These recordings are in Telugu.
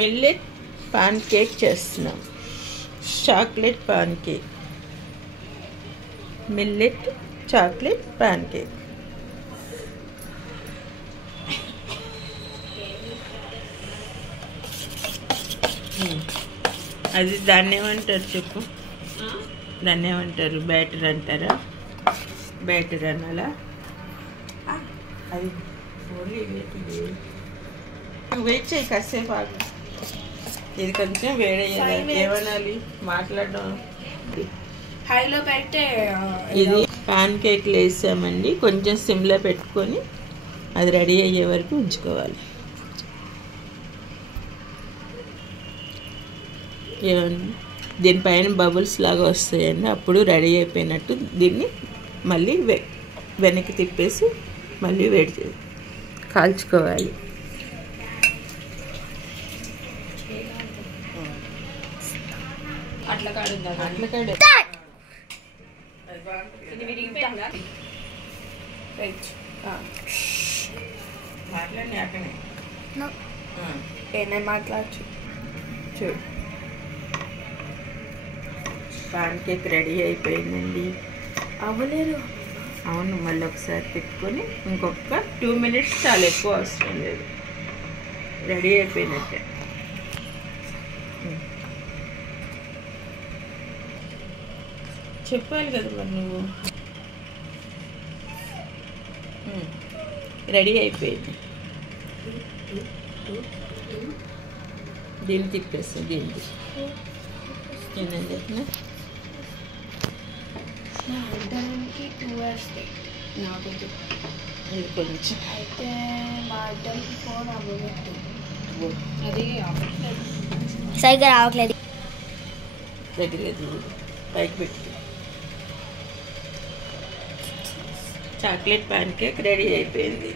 మిల్లెట్ పాన్ కేక్ చేస్తున్నాం. Chocolate pan cake, millet chocolate pan cake. అది దాన్ని ఏమంటారు చెప్పు? దాన్ని ఏమంటారు? బ్యాటర్ అంటారా? బ్యాటర్ అనాలా? అది వెయిట్ చేయి కాసేపు ఆగు. ఇది కొంచెం వేడయ్యేది. ఏమనాలి? మాట్లాడడం. హైలో పెట్టే ఇది పాన్ కేక్లు వేసామండి. కొంచెం సిమ్లో పెట్టుకొని అది రెడీ అయ్యే వరకు ఉంచుకోవాలి. దీనిపైన బబుల్స్ లాగా వస్తాయండి. అప్పుడు రెడీ అయిపోయినట్టు. దీన్ని మళ్ళీ వెనక్కి తిప్పేసి మళ్ళీ వేడి చేసి కాల్చుకోవాలి. అట్లా కాడుందా? అట్లా కాడే మాట్లాడి అక్కడే నేను మాట్లాడచ్చు. చూడు, పాన్ కేక్ రెడీ అయిపోయిందండి. అవ్వలేదు. అవును, మళ్ళీ ఒకసారి పెట్టుకొని ఇంకొక 2 minutes చాలా, ఎక్కువ అవసరం లేదు. రెడీ అయిపోయినట్టే. చెప్పాలి కదా మరి నువ్వు. రెడీ అయిపోయింది. దీన్ని తిప్పేస్తాం. దీనికి ఏంటని చెప్పిన ఇద్దరికి 2 hours నాకు ఇది కొంచెం అయితే మా ఇద్దరికి 4 అవ్వలేదు. అది సరిగ్గా రావట్లేదు. దగ్గర పైకి పెట్టి చాక్లెట్ పాన్ కేక్ రెడీ అయిపోయింది.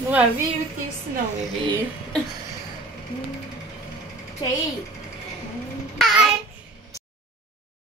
నువ్వు అవి ఇవి తీస్తున్నావు. ఇవి చెయ్యి.